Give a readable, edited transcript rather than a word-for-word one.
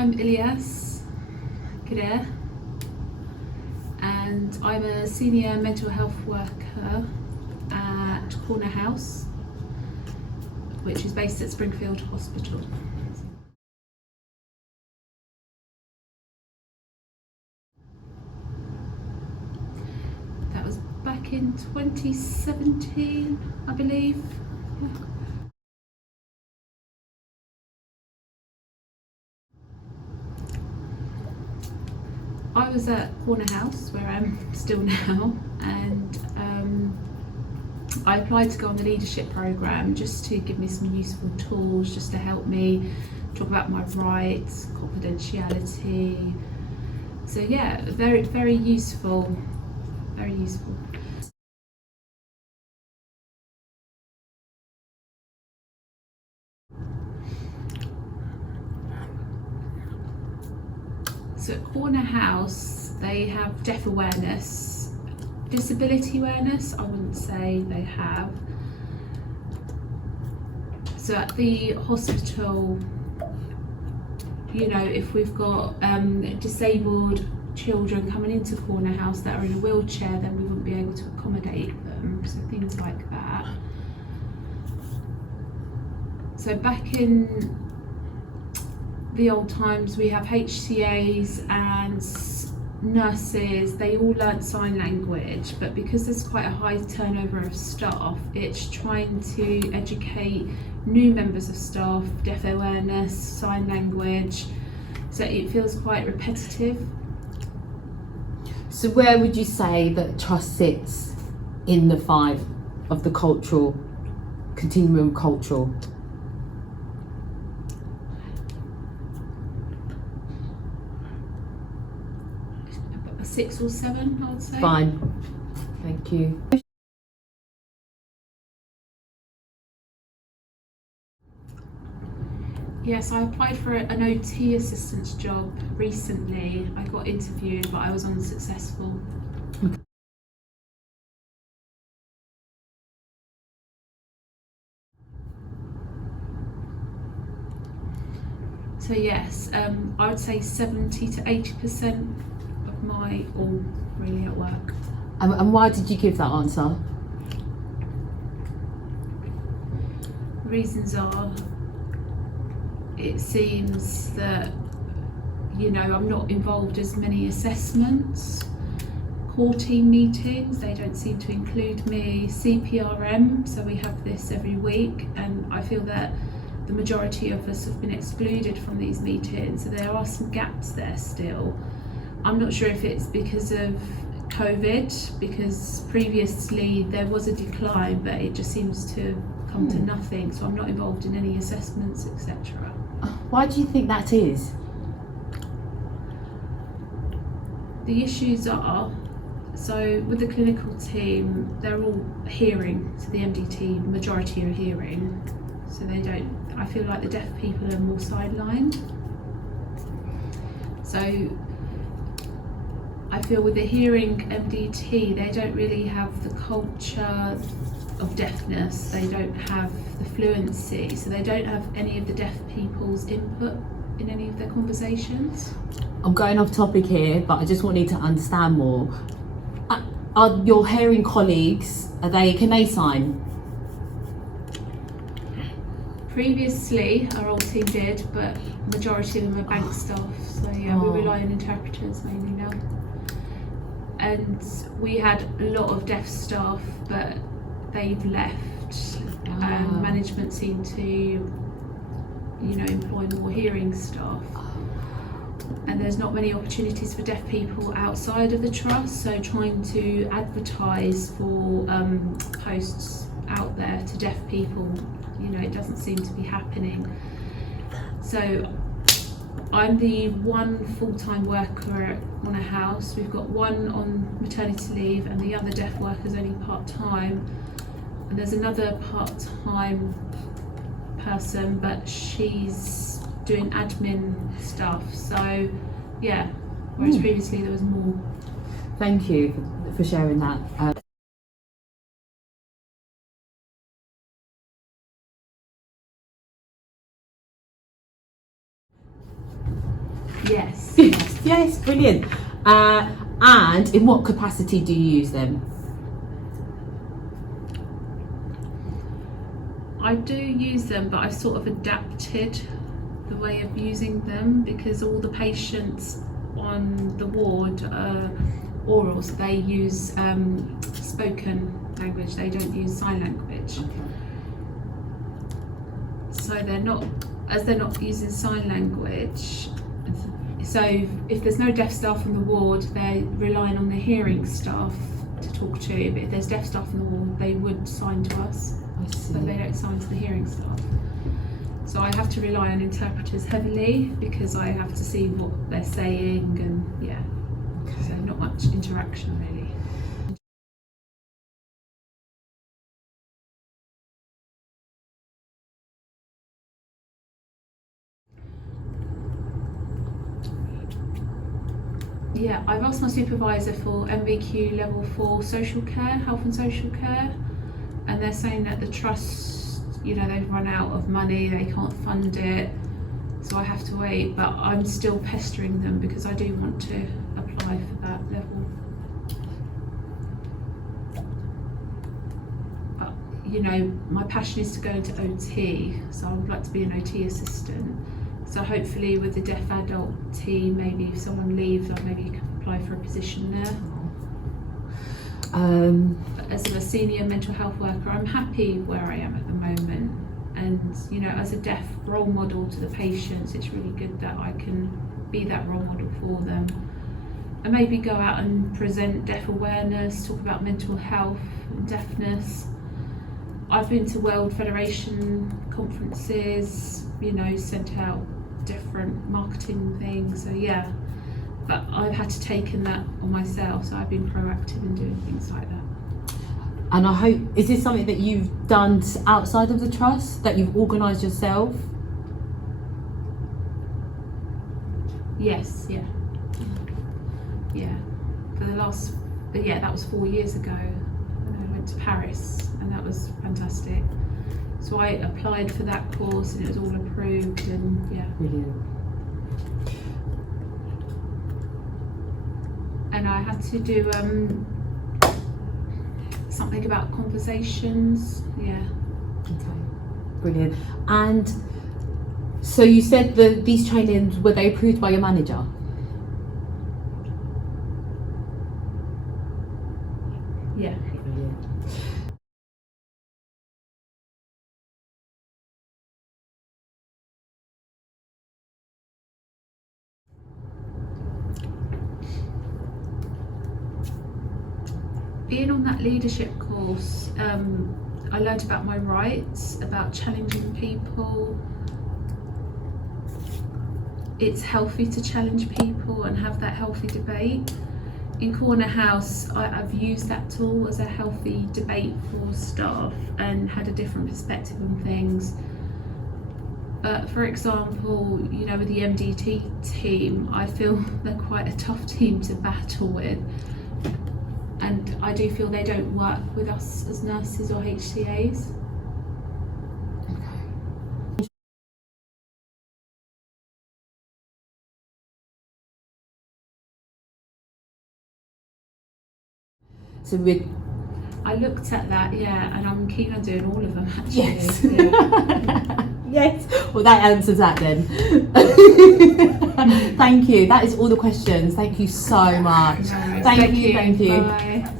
I'm Illias, and I'm a senior mental health worker at Corner House, which is based at Springfield Hospital. That was back in 2017, I believe. Yeah. I was at Corner House, where I'm still now, and I applied to go on the leadership programme just to give me some useful tools, just to help me talk about my rights, confidentiality. So yeah, very, very useful, very useful. So at Corner House, they have deaf awareness. Disability awareness, I wouldn't say they have. So at the hospital, you know, if we've got disabled children coming into Corner House that are in a wheelchair, then we wouldn't be able to accommodate them, so things like that. So back in the old times, we have HCAs and nurses, they all learnt sign language, but because there's quite a high turnover of staff, it's trying to educate new members of staff, deaf awareness, sign language, so it feels quite repetitive. So where would you say that trust sits in the five of the cultural, continuum cultural? A 6 or 7, I would say. Fine, thank you. Yes, I applied for an OT assistance job recently. I got interviewed, but I was unsuccessful. So yes, I would say 70 to 80% of my all really at work. And why did you give that answer? The reasons are, it seems that, you know, I'm not involved as many assessments, core team meetings, they don't seem to include me, CPRM, so we have this every week, and I feel that the majority of us have been excluded from these meetings, so there are some gaps there still. I'm not sure if it's because of COVID, because previously there was a decline, but it just seems to come to nothing, so I'm not involved in any assessments, etc. Why do you think that is? The issues are, so with the clinical team, they're all hearing, so the MDT, majority are hearing, so they don't, I feel like the deaf people are more sidelined. So I feel with the hearing MDT, they don't really have the culture of deafness, they don't have the fluency, so they don't have any of the deaf people's input in any of their conversations. I'm going off topic here, but I just wanted to understand more. Are your hearing colleagues, can they sign? Previously, our old team did, but majority of them are bank staff, so yeah, we rely on interpreters mainly now. And we had a lot of deaf staff, but they've left, and management seemed to, you know, employ more hearing staff. And there's not many opportunities for deaf people outside of the trust, so trying to advertise for posts out there to deaf people, you know, it doesn't seem to be happening. So I'm the one full-time worker at Corner House. We've got one on maternity leave and the other deaf worker's only part-time. And there's another part-time person, but she's doing admin stuff. So yeah, whereas previously there was more. Thank you for sharing that. Yes, brilliant. And in what capacity do you use them? I do use them, but I've sort of adapted the way of using them because all the patients on the ward orals, they use spoken language, they don't use sign language. So they're not using sign language, so if there's no deaf staff on the ward, they're relying on the hearing staff to talk to, but if there's deaf staff on the ward, they would sign to us, but they don't sign to the hearing staff. So I have to rely on interpreters heavily because I have to see what they're saying, and yeah, so not much interaction really. Yeah, I've asked my supervisor for MVQ level 4 social care, health and social care, and they're saying that the trust, you know, they've run out of money, they can't fund it, so I have to wait, but I'm still pestering them because I do want to apply for that level. But, you know, my passion is to go into OT, so I would like to be an OT assistant. So hopefully with the deaf adult team, maybe if someone leaves, I maybe can apply for a position there. As a senior mental health worker, I'm happy where I am at the moment. And, you know, as a deaf role model to the patients, it's really good that I can be that role model for them. And maybe go out and present deaf awareness, talk about mental health and deafness. I've been to World Federation conferences, you know, sent out different marketing things, so yeah, but I've had to take in that on myself, so I've been proactive in doing things like that. And I hope, is this something that you've done outside of the trust, that you've organised yourself? Yes, yeah, for the last, that was 4 years ago, and I went to Paris and that was fantastic. So I applied for that course and it was all approved, and yeah. Brilliant. And I had to do something about conversations, yeah. Okay, brilliant. And so you said that these trainings, were they approved by your manager? Yeah. Brilliant. Being on that leadership course, I learned about my rights, about challenging people. It's healthy to challenge people and have that healthy debate. In Corner House, I've used that tool as a healthy debate for staff and had a different perspective on things. But for example, you know, with the MDT team, I feel they're quite a tough team to battle with. And I do feel they don't work with us as nurses or HCAs. Okay. So I looked at that, yeah, and I'm keen on doing all of them actually. yes. Yeah. Yes. Well, that answers that then. Thank you. That is all the questions. Thank you so much. No, Thank you. Bye.